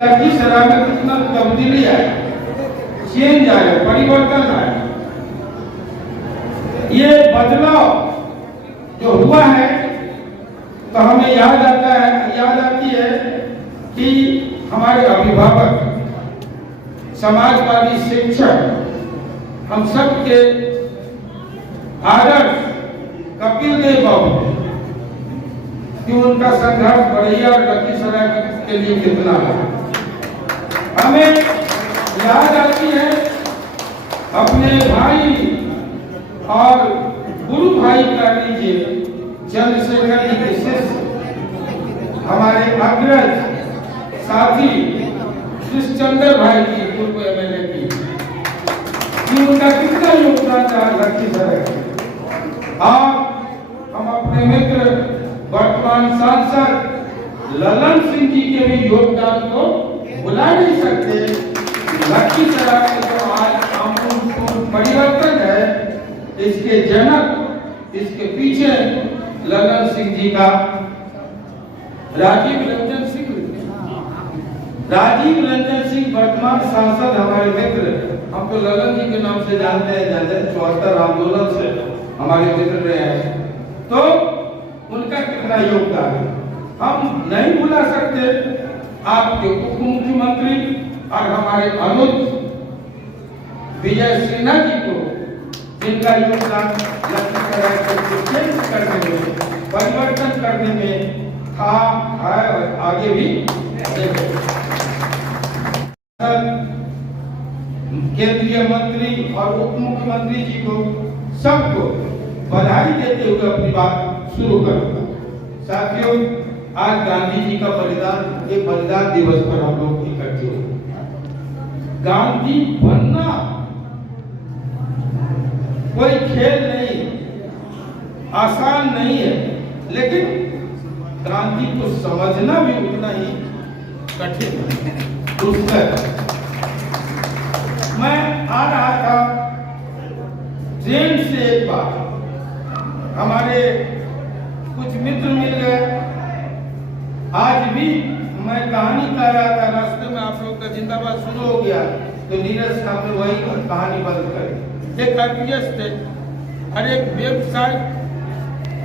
लखीसराय में कितना तब्दीली आया, चेंज आया, परिवर्तन आया। ये बदलाव जो हुआ है तो हमें याद आती है कि हमारे अभिभावक, समाजवादी शिक्षक, हम सब के आदर्श कपिल देव बाबू कि उनका संघर्ष बढ़िया और लखीसराय के लिए कितना है। हमें याद आती है अपने भाई और गुरु भाई का लीजिए चंद्रशेखर जी के शिष्य, हमारे अग्रज साथी कृष्णचंद्र भाई जी पूर्व एमएलए की, उनका कितना योगदान रहा लखीसराय। और हम अपने मित्र वर्तमान सांसद ललन सिंह जी के भी योगदान को भुला नहीं सकते। लखीसराय में जो आज आमूल परिवर्तन है, इसके जनक, इसके पीछे ललन सिंह जी का, राजीव रंजन सिंह वर्तमान सांसद हमारे मित्र, हम तो ललन जी के नाम से जानते हैं, 74 आंदोलन से हमारे मित्र रहे हैं, तो उनका कितना योगदान है हम नहीं भुला सकते। आपके उप मुख्यमंत्री और हमारे अनुज विजय सिन्हा जी को, जिनका योगदान लखीसराय को चेंज करने में, परिवर्तन करने में था, है और आगे भी केंद्रीय मंत्री और उप मुख्यमंत्री जी को, सबको बधाई देते हुए अपनी बात शुरू करूंगा। साथियों, आज गांधी जी का बलिदान, एक बलिदान दिवस पर हम लोग इकट्ठे हुए। गांधी बनना कोई खेल नहीं, आसान नहीं है, लेकिन गांधी को समझना भी उतना ही कठिन है। मैं आ रहा था ट्रेन से, एक बार हमारे कुछ मित्र मिल गए। आज भी मैं कहानी कह रहा था, रास्ते में आप लोग का जिंदाबाद शुरू हो गया तो नीरज साहब ने वही कहानी बंद करी। एक आरपीएस थे और एक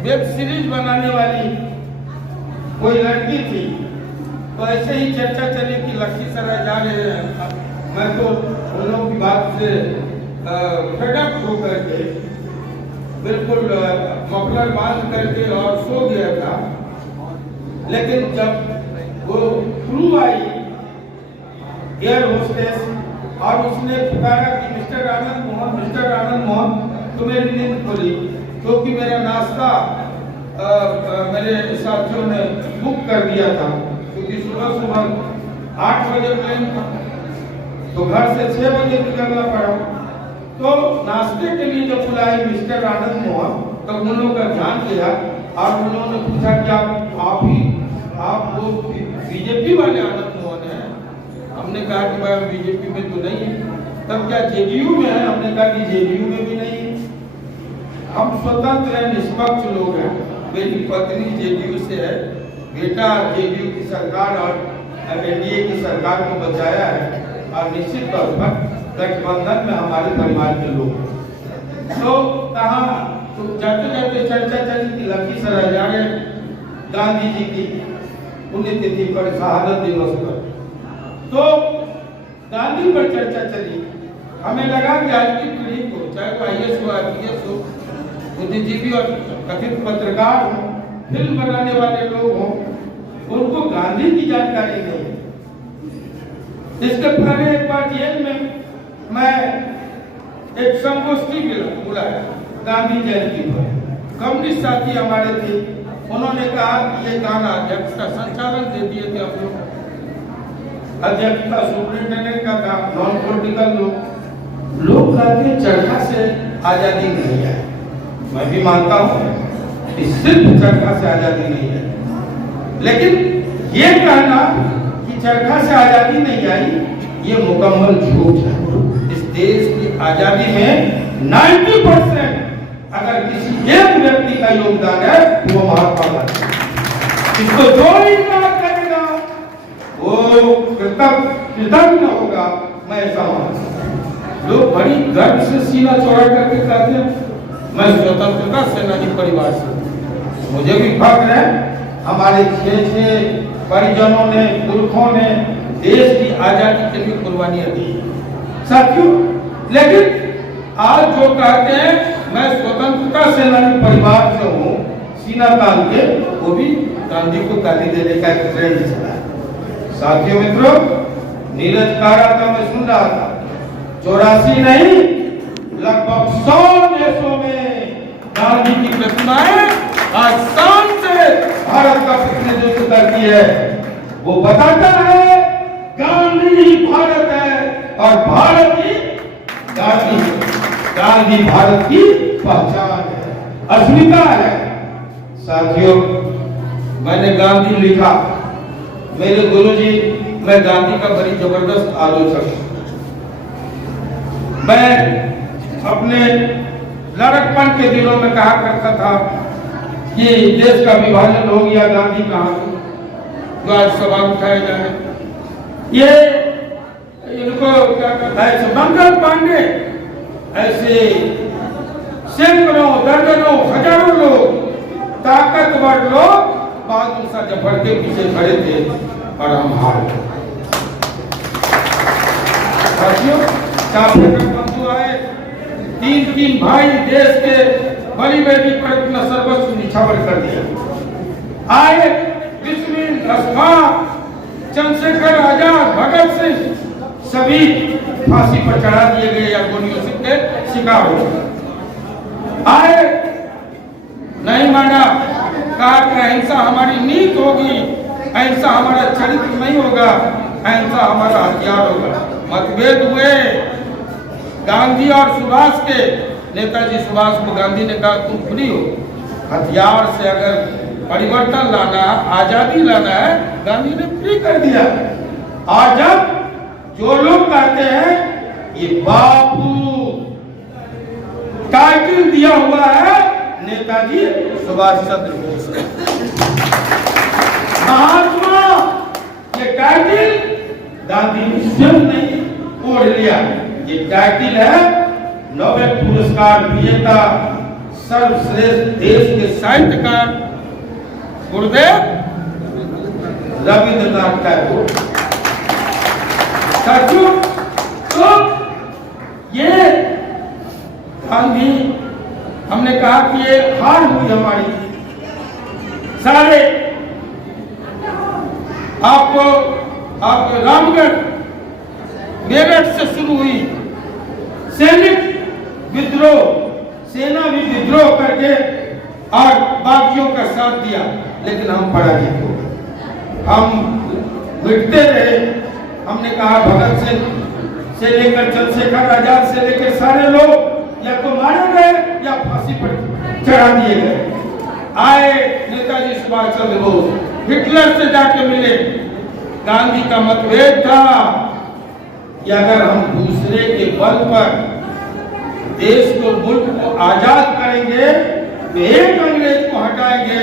वेब सीरीज बनाने वाली कोई लड़की थी, तो ऐसे ही चर्चा चली कि लखीसराय जा रहे हैं। मैं तो उन लोगों की बात से फेडअप हो करके बिल्कुल मफलर बांध करके और सो गया था। लेकिन जब वो क्रू आई, एयर होस्टेस, और उसने पुकारा कि मिस्टर आनंद मोहन, तो मेरी नींद खुली, क्योंकि मेरा नाश्ता मेरे साथियों ने बुक कर दिया था, क्योंकि सुबह 8 बजे प्लेन था, तो घर से 6 बजे निकलना पड़ा। तो नाश्ते के लिए जब बुलाई मिस्टर आनंद मोहन, तो उन लोगों का ध्यान दिया और उन्होंने पूछा कि आप लोग बीजेपी वाले आनंद मोहन हैं? हमने कहा कि मैं बीजेपी में तो नहीं है। तब क्या जेडीयू में है? हमने कहा कि जेडीयू में भी नहीं है, हम स्वतंत्र हैं, निष्पक्ष लोग हैं। मेरी पत्नी जेडीयू से है, बेटा जेडीयू की सरकार और एनडीए की सरकार को बचाया है, और निश्चित तौर पर गठबंधन में हमारे परिवार के लोग। तो कहा, तो जाते जाते चर्चा चली कि लखीसराय जा रहे गांधी जी की पुण्यतिथि पर, शहादत दिवस पर। तो गांधी पर चर्चा चली। हमें लगा कि आज की पीढ़ी को, चाहे वो आईएएस हो, आईपीएस हो, बुद्धिजीवी और कथित पत्रकार हो, फिल्म बनाने वाले लोग हो, उनको गांधी की जानकारी नहीं है। इसके पहले एक बार जेल में मैं एक संगोष्ठी बुलाया गांधी जयंती पर। कम्युनिस्ट साथी हमारे थे, उन्होंने कहा कि ये गाना अध्यक्ष का संचालन दे दिए थे हम लोग, अध्यक्ष का, सुप्रिंटेंडेंट का काम, नॉन पॉलिटिकल लोग कहते चरखा से आजादी नहीं है। मैं भी मानता हूँ कि सिर्फ चरखा से आजादी नहीं है, लेकिन ये कहना कि चरखा से आजादी नहीं आई, ये मुकम्मल झूठ है। इस देश की आजादी में 90% अगर किसी एक व्यक्ति का योगदान है, वो महात्मा गांधी। इसको जो इनकार करेगा वो कृतज्ञ होगा, मैं ऐसा मानता हूं। लोग बड़ी गर्व से सीना चौड़ा करके कहते हैं मैं स्वतंत्रता सेनानी परिवार से। मुझे भी फख्र है, हमारे 6 परिजनों ने, पुरखों ने देश की आजादी के लिए कुर्बानियां दी साथियों। लेकिन आज जो कहते हैं मैं स्वतंत्रता सेनानी परिवार से हूँ, सीना तान के, वो भी गांधी को गाली देने का एक ट्रेंड चला है साथियों। मित्रों, नीरज कारा का मैं सुन रहा था, 84 नहीं लगभग 100 देशों में गांधी की प्रतिमाएं आज शान से भारत का प्रतिनिधित्व करती है। वो बताता है गांधी ही भारत है और भारत ही गांधी है। गांधी भारत की पहचान है, अस्मिता है साथियों। मैंने गांधी लिखा, मेरे गुरुजी, मैं गांधी का बड़ी जबरदस्त आलोचक हूं। मैं अपने लड़कपन के दिनों में कहा करता था कि देश का विभाजन हो गया, गांधी कहां जो आज सवाल उठाए जा रहे। ये इनको क्या कहता है, मंगल पांडे ऐसे सैकड़ों, दर्जनों, हजारों लोग, ताकतवर लोग बहादुर शाह जफर के पीछे खड़े थे और हम हार गए साथियों। बंधु आए, 3 भाई देश के बड़ी बेटी पर अपना सर्वस्व निछावर कर दिया। आए बिस्मिल, अशफाक, चंद्रशेखर आजाद, भगत सिंह, सभी फांसी पर चढ़ा दिए गए या गोलियों से शिकार हो गए। आए, नहीं माना, कहा कि अहिंसा हमारी नीति होगी, अहिंसा हमारा चरित्र नहीं होगा, अहिंसा हमारा हथियार होगा। मतभेद हुए गांधी और सुभाष के। नेताजी सुभाष को गांधी ने कहा तुम फ्री हो, हथियार से अगर परिवर्तन लाना, आजादी लाना है, गांधी ने फ्री कर दिया। और जब जो लोग कहते हैं ये बापू टाइटल दिया हुआ है नेताजी सुभाष चंद्र बोस ने, महात्मा, ये टाइटल गांधी ने स्वयं नहीं ओढ़ लिया। ये टाइटल है नोबेल पुरस्कार विजेता, सर्वश्रेष्ठ देश के साहित्यकार गुरुदेव रविंद्रनाथ टैगोर। साथियों, तो ये गांधी, हमने कहा कि ये हार हुई हमारी। सारे आपको रामगढ़ मेरठ से शुरू हुई सैनिक विद्रोह, सेना भी विद्रोह करके और बागियों का साथ दिया, लेकिन हम पराजित हो गए, हम मिटते रहे। हमने कहा भगत सिंह से लेकर चंद्रशेखर आजाद से लेकर सारे लोग या तो मारे गए या फांसी पर चढ़ा दिए गए। आए नेताजी सुभाष चंद्र बोस, हिटलर से जाके मिले। गांधी का मतभेद था कि अगर हम दूसरे के बल पर देश को, मुल्क को आजाद करेंगे तो एक अंग्रेज को हटाएंगे,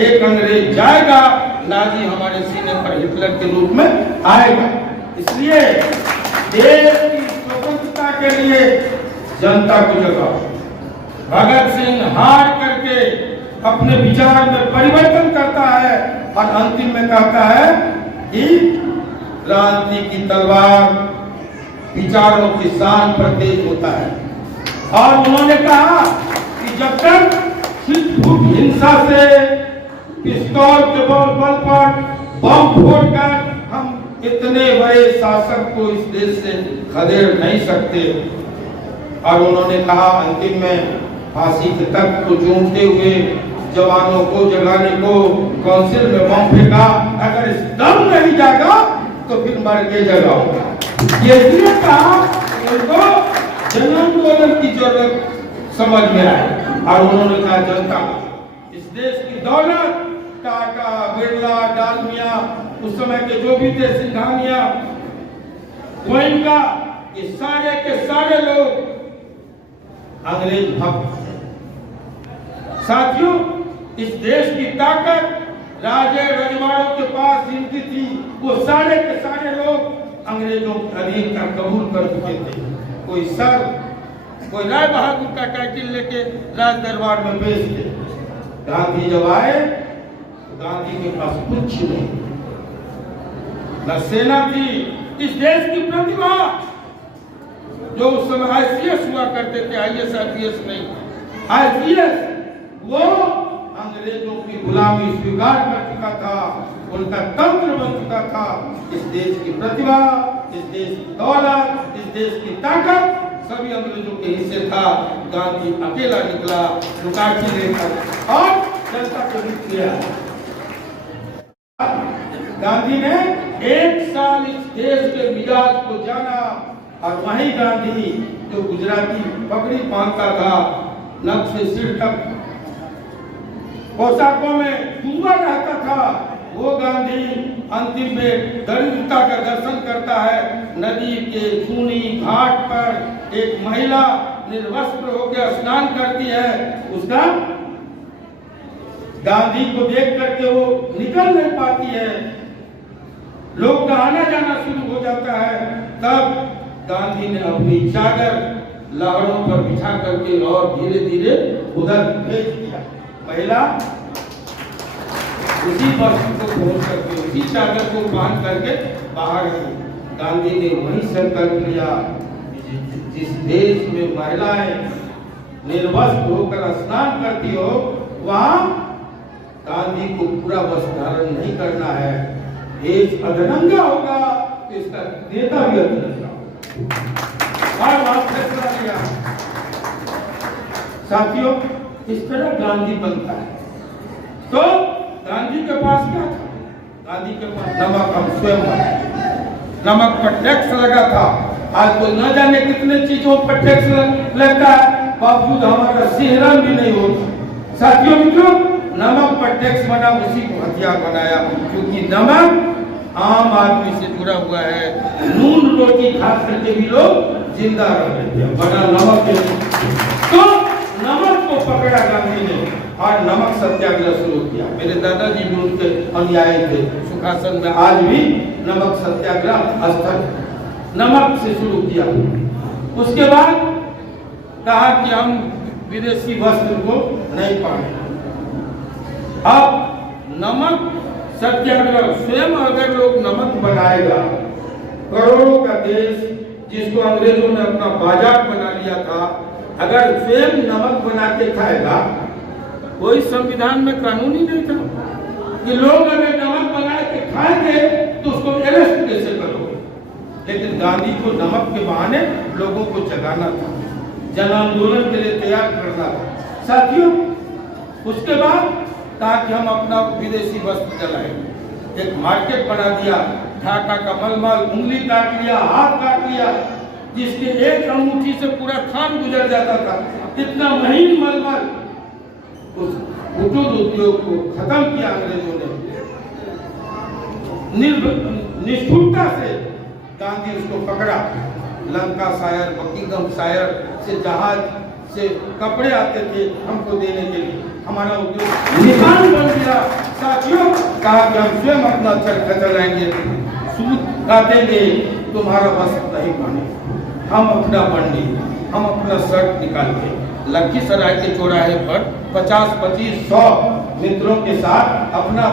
एक अंग्रेज जाएगा, नाजी हमारे सीने पर हिटलर के रूप में आएगा। इसलिए देश की स्वतंत्रता के लिए जनता को जगाओ। भगत सिंह हार करके अपने विचार में परिवर्तन करता है और अंतिम में कहता है कि क्रांति की तलवार विचारों की शान पर तेज होता है। और उन्होंने कहा कि जब तक हिंसा से, पिस्तौल के बल पर बम फोड़कर हम इतने बड़े शासक को इस देश से खदेड़ नहीं सकते। और उन्होंने कहा अंतिम में फांसी के तख्त को चूमते हुए जवानों को जगाने को काउंसिल में बम फेंका, अगर इस दम नहीं जागा तो फिर मर के जगाऊंगा। ये इसलिए कहा उनको जन आंदोलन की जरूरत समझ में आए। और उन्होंने कहा जनता, इस देश की दौलत, टाटा, बिरला, डालमिया, उस समय के जो भी थे, सिंघानिया, गोयनका, ये सारे के सारे लोग अंग्रेज भक्त। साथियों, इस देश की ताकत राजे रजवाड़ों के पास जिनकी थी वो सारे के सारे लोग अंग्रेजों के अधीन का कबूल कर चुके थे। कोई सर कोई राय बहादुर का टाइटल लेके राज दरबार में पेश थे। गांधी जब आए तो गांधी के पास कुछ नहीं, न सेना थी। इस देश की प्रतिभा जो उस समय ICS हुआ करते थे, IS IPS नहीं, ICS, वो अंग्रेजों की गुलामी स्वीकार कर चुका था, उनका तंत्र बन चुका था। इस देश की प्रतिभा, इस देश की दौलत, इस देश की ताकत सभी अंग्रेजों के हिस्से था। गांधी अकेला निकला लुकाठी लेकर और जनता को जीत लिया। गांधी ने 1 साल इस देश के मिजाज को जाना और वही गांधी जो गुजराती पगड़ी बांधता था, नक से सिर तक पोशाकों में डूबा रहता था, वो गांधी अंतिम में दरिद्रता का दर्शन करता है। नदी के खूनी घाट पर एक महिला निर्वस्त्र होकर स्नान करती है, उसका गांधी को देख करके वो निकल नहीं पाती है, लोग का आना जाना शुरू हो जाता है। तब गांधी ने अपनी चादर लहरों पर बिछा करके और धीरे धीरे उधर भेज दिया। महिला उसी वस्तु को पहुंच करके उसी चादर को बांध करके बाहर आई। गांधी ने वही संकल्प लिया, जिस देश में महिलाएं निर्वस्त्र होकर स्नान करती हो, वहां गांधी को पूरा वस्त्र धारण नहीं करना है। देश अधनंगा होगा तो इसका नेता भी अधनंगा होगा। फैसला लिया। साथियों, इस तरह गांधी बनता है। तो गांधी के पास क्या था? गांधी के पास नमक हम स्वयं बनाए। नमक पर टैक्स लगा था। आज तो न जाने कितने चीजों पर टैक्स लगता है, बावजूद हमारा सेहरा भी नहीं होता। साथियों मित्रों, नमक पर टैक्स बना, उसी को हथियार बनाया, क्योंकि नमक आम आदमी से जुड़ा हुआ है। नून रोटी खा करके भी लोग जिंदा रह रहे हैं, बना नमक है। तो नमक को पकड़ा गांधी ने और नमक सत्याग्रह शुरू किया। मेरे दादाजी भी उनके अनुयायी थे। सुखासन में आज भी नमक सत्याग्रह स्थल नमक से शुरू किया। उसके बाद कहा कि हम विदेशी वस्त्र को नहीं पाएंगे। अब नमक सत्याग्रह स्वयं अगर लोग नमक बनाएगा, करोड़ों का देश जिसको अंग्रेजों ने अपना बाजार बना लिया था, अगर स्वयं नमक बना के खाएगा, कोई संविधान में कानून ही नहीं था कि लोग अगर नमक बना के खाएंगे तो उसको अरेस्ट कैसे करोगे। लेकिन गांधी को नमक के बहाने लोगों को जगाना था, जन आंदोलन के लिए तैयार करना था। साथियों, उसके बाद कहा कि हम अपना विदेशी वस्त्र जलाएंगे। एक मार्केट बना दिया, ढाका का मलमल, उंगली काट लिया, हाथ काट लिया, जिसके एक अंगूठी से पूरा थान गुजर जाता था। इतना महीन मलमल, उस कुटुंब उद्योग को खत्म किया अंग्रेजों ने। निष्ठुरता से गांधी उसको पकड़ा। लंका शायर, बकिंगम शायर से जहाज से कपड़े आते थे हमको देने के लिए, हमारा उद्योग निशान बन गया। साथियों, कहा कि हम स्वयं अपना चरखा चलाएंगे, सूत काटेंगे, तुम्हारा वस्त्र नहीं बने। हम अपना बंडी, हम अपना शर्ट निकाल के लखीसराय के चौराहे पर 50-25-100 मित्रों के साथ अपना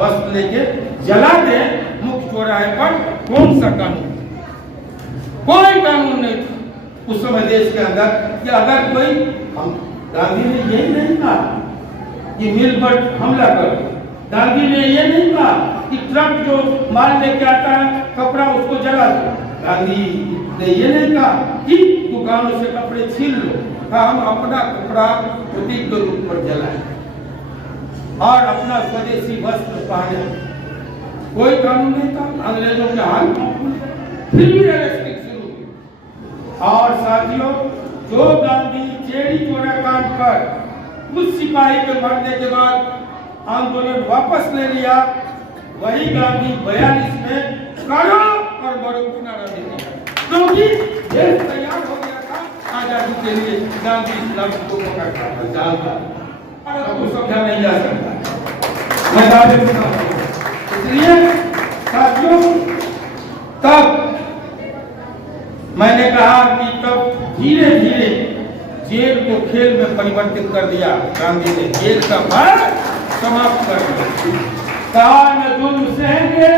वस्त्र लेके जला दे मुख्य चौराहे पर। कौन सा कानून? कोई कानून नहीं था उस समय देश के अंदर कि अगर कोई, हम गांधी ने यही नहीं कहा कि मिल पर हमला करो। गांधी ने ये नहीं कहा कि ट्रक जो माल लेके आता है कपड़ा उसको जला दो। गांधी ने ये नहीं कहा कि दुकानों से कपड़े छीन लो। हम अपना कपड़ा प्रतीक के रूप पर जलाएं और अपना स्वदेशी वस्त्र पहने। कोई कानून नहीं था। अंग्रेजों के हाल फिर भी अरेस्टिंग शुरू। और साथियों, जो गांधी चेरी चोरा कांड पर उस सिपाही के मरने के बाद आंदोलन वापस ले लिया, वही गांधी 42 में करो और बड़ों को नारा दे दिया, क्योंकि देश तैयार हो गया था आजादी के लिए। गांधी इस लक्ष्य को पकड़ता था, जानता, को समझा नहीं जा सकता। मैं दावे के साथ हूं। इसलिए साथियों, तब मैंने कहा कि तब धीरे धीरे जेल को खेल में परिवर्तित कर दिया गांधी ने, जेल का भय समाप्त कर दिया। कहा न जुल्म सहेंगे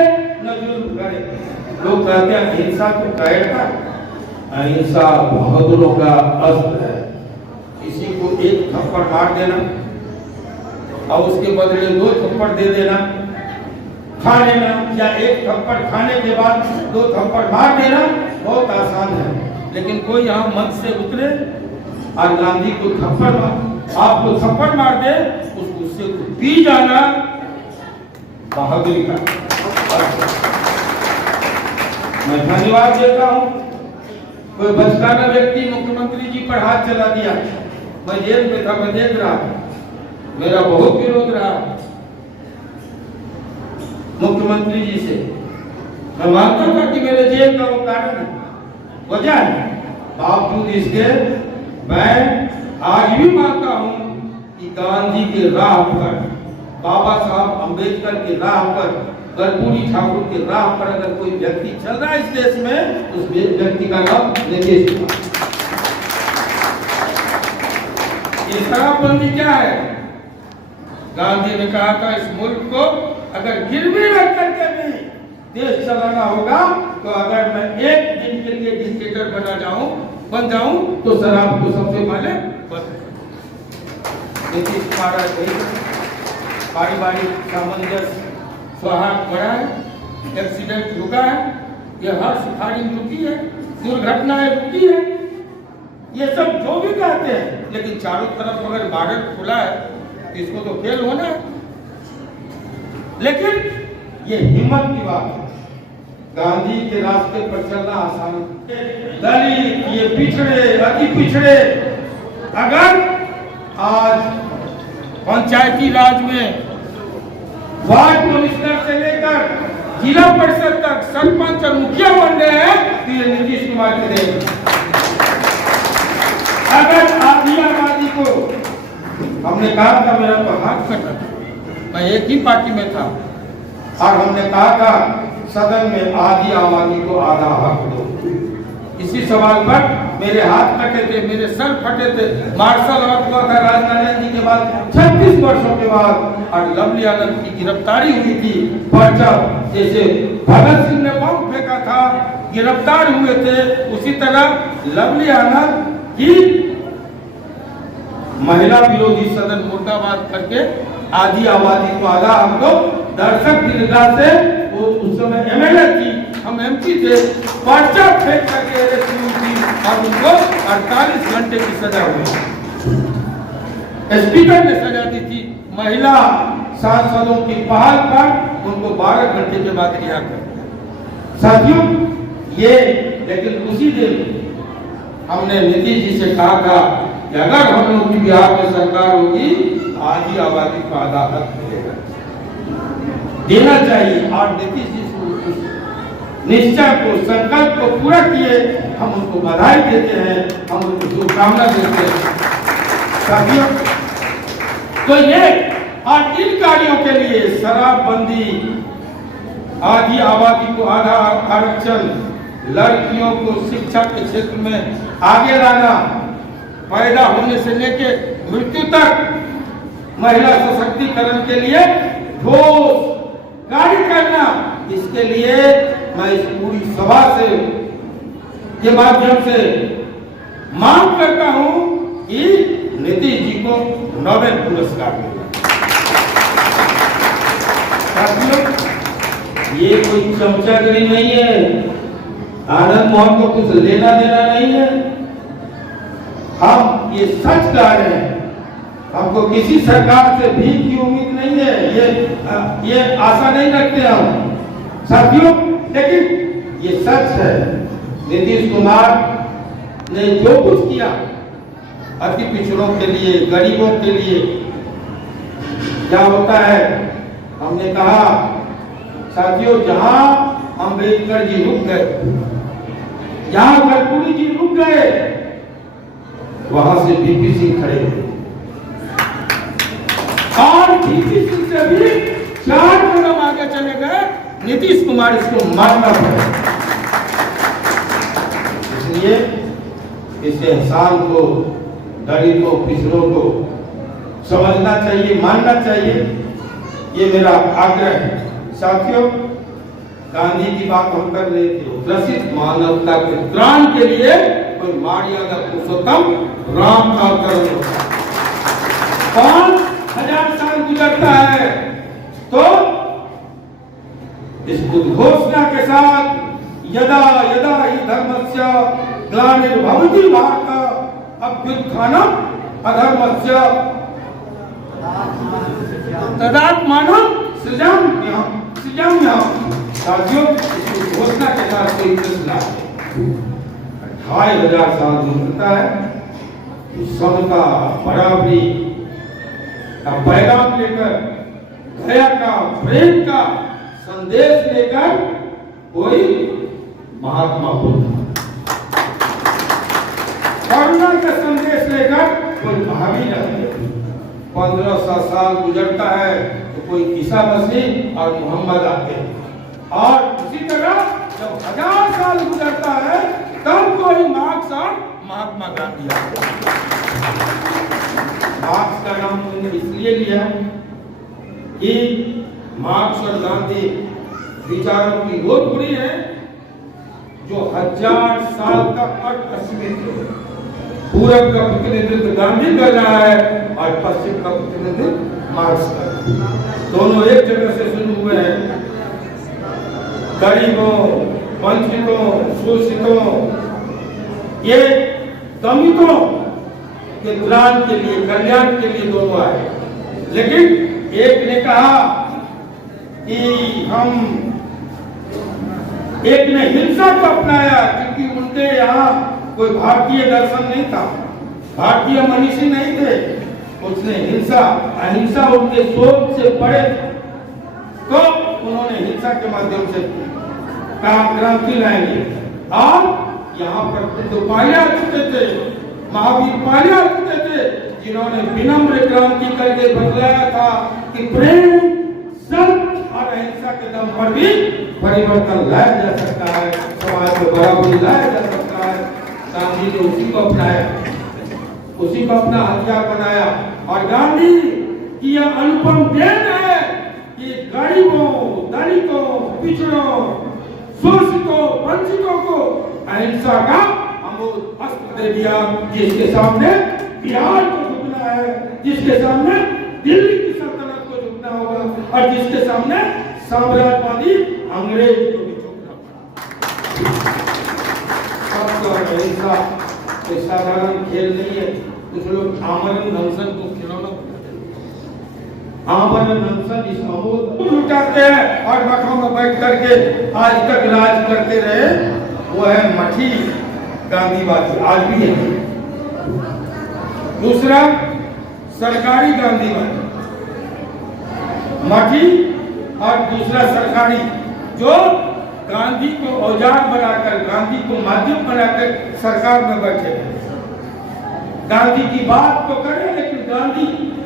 न जुल्म करेंगे। लोग कहते हैं अहिंसा तो कैद था, अहिंसा बहादुरों का अस्त्र है। किसी को एक थप्पड़ मार देना और उसके बदले 2 थप्पड़ दे देना, खा लेना, या एक थप्पड़ खाने के बाद 2 थप्पड़ मार देना बहुत आसान है। लेकिन कोई यहाँ मंच से उतरे और गांधी को थप्पड़ मार, आपको थप्पड़ मार दे, उस गुस्से को पी जाना बहादुरी का। मैं धन्यवाद देता हूँ। कोई बचकाना व्यक्ति मुख्यमंत्री जी पर हाथ चला दिया, मैं जेल में था, मैं देख रहा, मेरा बहुत विरोध रहा मुख्यमंत्री जी से। मैं मानता था कि मेरे जेल का वो कारण है, वजह है। बावजूद इसके मैं आज भी मानता हूं कि गांधी के राह पर, बाबा साहब अंबेडकर के राह पर, कर्पूरी ठाकुर के राह पर अगर कोई व्यक्ति चल रहा है इस देश में, उस व्यक्ति का नाम नीतीश कुमार। ये शराबबंदी क्या है? गांधी ने कहा था इस मुल्क को अगर गिरवी रख करके भी देश चलाना होगा तो अगर मैं एक दिन के लिए डिक्टेटर बन जाऊं तो शराब को सबसे पहले बंद। नीतीश कुमार पारिवारिक सामंजस्य सौहार्द बढ़ा है, एक्सीडेंट रुका है, ये हर्ष फायरिंग रुकी है, दुर्घटनाएं रुकी है, ये सब जो भी कहते हैं, लेकिन चारों तरफ अगर बार्डर खुला है इसको तो फेल होना है। लेकिन ये हिम्मत की बात है, गांधी के रास्ते पर चलना आसान है। दलित, ये पिछड़े, अति पिछड़े, अगर आज पंचायती राज में वार्ड कमिश्नर से लेकर जिला परिषद तक सरपंच और मुखिया बन रहे हैं तो ये नीतीश कुमार के देन। अगर आधी आबादी को, हमने कहा था मेरा तो हाथ कटा, मैं एक ही पार्टी में था और हमने कहा था सदन में आधी आबादी को आधा हक दो। इसी सवाल पर मेरे हाथ कटे थे, मेरे सर फटे थे, मार्शल आर्ट हुआ था राजनारायण जी के बाद 36 वर्षों के बाद, और लवली आनंद की गिरफ्तारी हुई थी। पर्चा जैसे भगत सिंह ने बम फेंका था, गिरफ्तार हुए थे, उसी तरह लवली आनंद की महिला विरोधी सदन मुर्दाबाद करके आधी आबादी को आधा हम लोग दर्शक दीर्घा से, वो उस समय एमएलए थी, हम एमपी थे, पर्चा फेंक करके अरेस्ट हुई थी और उनको 48 घंटे की सजा हुई। स्पीकर ने सजा दी थी, महिला सांसदों की पहल पर उनको 12 घंटे के बाद रिहा कर। साथियों ये, लेकिन उसी दिन हमने नीतीश जी से कहा था कि अगर हम लोग की बिहार में सरकार होगी आधी आबादी को आधा हक मिलेगा, देना चाहिए। और नीतीश जी निश्चय को, संकल्प को पूरा किए, हम उनको बधाई देते हैं, हम उनको शुभकामना देते हैं। साथियों तो ये और इन कार्यों के लिए शराबबंदी, आधी आबादी को आधा आरक्षण, लड़कियों को शिक्षा के क्षेत्र में आगे लाना, पैदा होने से लेकर मृत्यु तक महिला सशक्तिकरण के लिए ठोस कार्य करना, इसके लिए मैं इस पूरी सभा से के माध्यम से मांग करता हूं कि नीतीश जी को नोबेल पुरस्कार मिले। साथियों ये कोई चमचागिरी नहीं है, आनंद मोहन को कुछ लेना देना नहीं है, हम ये सच कह रहे हैं, हमको किसी सरकार से भीख की उम्मीद नहीं है, ये आशा नहीं रखते हम साथियों। लेकिन ये सच है, नीतीश कुमार ने जो कुछ किया अति पिछड़ों के लिए, गरीबों के लिए, क्या होता है, हमने कहा साथियों जहां अंबेडकर जी रुक गए, जहां कर्पूरी जी रुक गए, वहां से बीपी सिंह खड़े हुए और बीपी सिंह से भी 4 कदम आगे चले गए, नीतीश कुमार इसको मारना पड़े। इसलिए इस इंसान को, दलितों, पिछड़ों को समझना चाहिए, मानना चाहिए, ये मेरा आग्रह है। साथियों, गांधी की बात हम कर रहे थे, ग्रसित मानवता के त्राण के लिए कोई मर्यादा पुरुषोत्तम राम का कर्म होता है। 5000 साल गुजरता है तो इस उद्घोषणा के साथ यदा यदा ही धर्मस्य ग्लानिर्भवति भारत अभ्युत्थानम् अधर्मस्य तदात्मानं सृजाम्यहम्। साथियों, इस घोषणा के साथ कोई फैसला 2500 साल गुजरता है, सबका बराबरी का पैगाम लेकर, दया का, प्रेम का संदेश लेकर कोई महात्मा बुद्ध, करुणा का संदेश लेकर कोई महावीर आते। 1500 साल गुजरता है तो कोई ईसा मसीह और मोहम्मद आते हैं, और उसी तरह जब 1000 साल गुजरता है तब कोई मार्क्स और महात्मा गांधी आते हैं। मार्क्स का नाम मैंने इसलिए लिया कि मार्क्स और गांधी विचारों की वो बुरी है जो 1000 साल तक अस्मित है। पूरब का प्रतिनिधित्व गांधी कर रहा है और पश्चिम का प्रतिनिधित्व मार्क्स कर रहा है। दोनों एक जगह से शुरू हुए हैं। गरीबों, वंचितों, शोषितों, ये दलितों के त्राण के लिए, कल्याण के लिए दोनों आए। लेकिन एक ने कहा कि एक ने हिंसा को अपनाया, क्योंकि उनके यहाँ कोई भारतीय दर्शन नहीं था, भारतीय मनीषी नहीं थे। उसने हिंसा, अहिंसा उनके सोच से पड़े, तो उन्होंने हिंसा के माध्यम से क्रांति लाएंगे। और यहाँ पर तो पाले आ चुके थे, महावीर पाले आ चुके थे, जिन्होंने विनम्र क्रांति करके बतलाया था कि प्रेम, सत्य और अहिंसा के दम पर भी परिवर्तन लाया जा सकता है, समाज में बराबरी लाया जा सकता है। गांधी ने उसी को अपनाया, उसी को अपना हथियार बनाया। और गांधी की यह अनुपम देन है कि गरीबों, दलितों, पिछड़ों, शोषितों, वंचितों को अहिंसा का अमोघ अस्त्र दे दिया, जिसके सामने बिहार को झुकना है, जिसके सामने दिल्ली की सल्तनत को झुकना होगा, और जिसके सामने साम्राज्यवादी अंग्रेज को भी झुकना पड़ा। अहिंसा कोई साधारण खेल नहीं है। कुछ लोग आमरण अनशन को खिलौना बनाते हैं। आमरण अनशन इस अमोघ लुटाते हैं और मठों में बैठ करके आज तक राज करते रहे, वो है मठी गांधीवादी, आज भी है। दूसरा सरकारी गांधीवादी, मठी, और दूसरा सरकारी, जो गांधी को औजार बनाकर, गांधी को माध्यम बनाकर सरकार में बैठे। गांधी की बात तो करे, लेकिन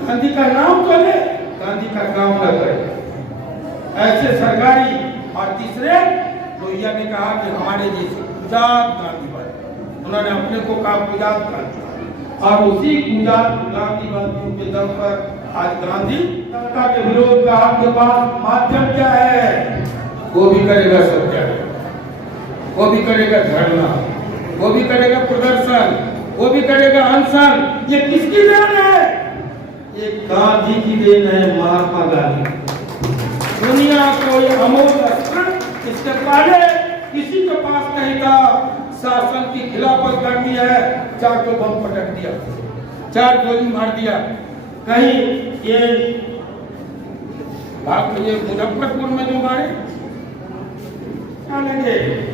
गांधी का नाम तो ले, गांधी का काम न करे, ऐसे सरकारी। और तीसरे लोहिया ने कहा कि हमारे जैसे कुजात गांधीवादी, उन्होंने अपने को कहा कुजात गांधी, और उसी कुजात गांधीवादियों के दम पर आज गांधी जनता के विरोध का आपके पास माध्यम क्या है? वो भी करेगा सत्याग्रह, वो भी करेगा धरना, वो भी करेगा प्रदर्शन, वो भी करेगा अनशन। ये किसकी देन है? ये गांधी की देन है, महात्मा गांधी। दुनिया को ये अमोघ अस्त्र, इसके पहले किसी के पास नहीं था। शासन की खिलाफत कर दी है, 4 को बम पटक दिया, 4 गोली मार दिया। कहीं ये मुजफ्फरपुर में जो मारे,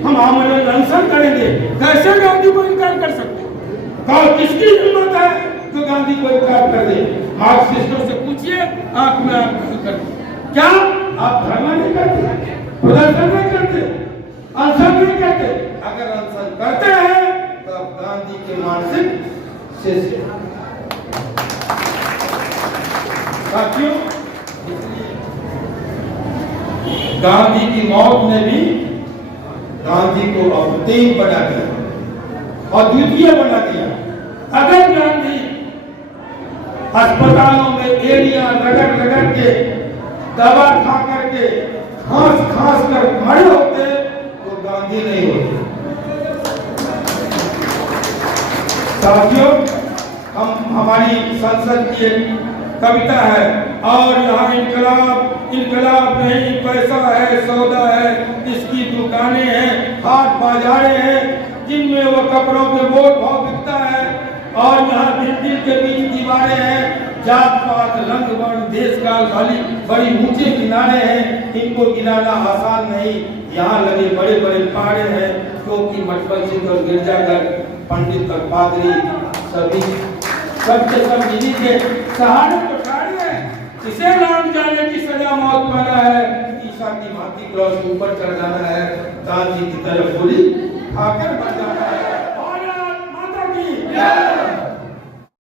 हम आमरण अनशन करेंगे, कैसे गांधी को इनकार कर सकते? कौन, किसकी हिम्मत है जो गांधी को इनकार कर दे? मार्क्सिस्टों से पूछिए, आंख में आंख नहीं करते। क्या आप धरना नहीं करते, प्रदर्शन नहीं करते, अनशन नहीं करते? अगर अनशन करते हैं तो आप गांधी के मानसिक शिष्य। साथियों, गांधी की मौत ने भी गांधी को अप्रतिम बना दिया और द्वितीय बना दिया। अगर गांधी अस्पतालों में एड़ियां रगड़ रगड़ के दवा खा करके खांस कर मरे होते तो गांधी नहीं होते। साथियों, हमारी संसद की एक कविता है और यहाँ इनकलाब नहीं, पैसा है, सौदा है, इसकी दुकानें हैं, हाट बाजारें हैं, जिनमें वो कपड़ों के मोल भाव बिकता है और यहाँ दिल के बीच दीवारें हैं, जात पात रंग वर्ण देश काल वाली बड़ी ऊंचे किनारे हैं, इनको गिनाना आसान नहीं। यहाँ लगे बड़े बड़े पहाड़े हैं क्योंकि मठमस्जिद और गिरजाघर, पंडित और पादरी सभी सबके सब इन्हीं के सहारे को ठाड़े हैं। इसे नाम जाने की सजा मौत पाना है, ईसा की भांति क्रॉस के ऊपर चढ़ जाना है, गांधी की तरफ गोली खाकर मर जाना है। भारत माता की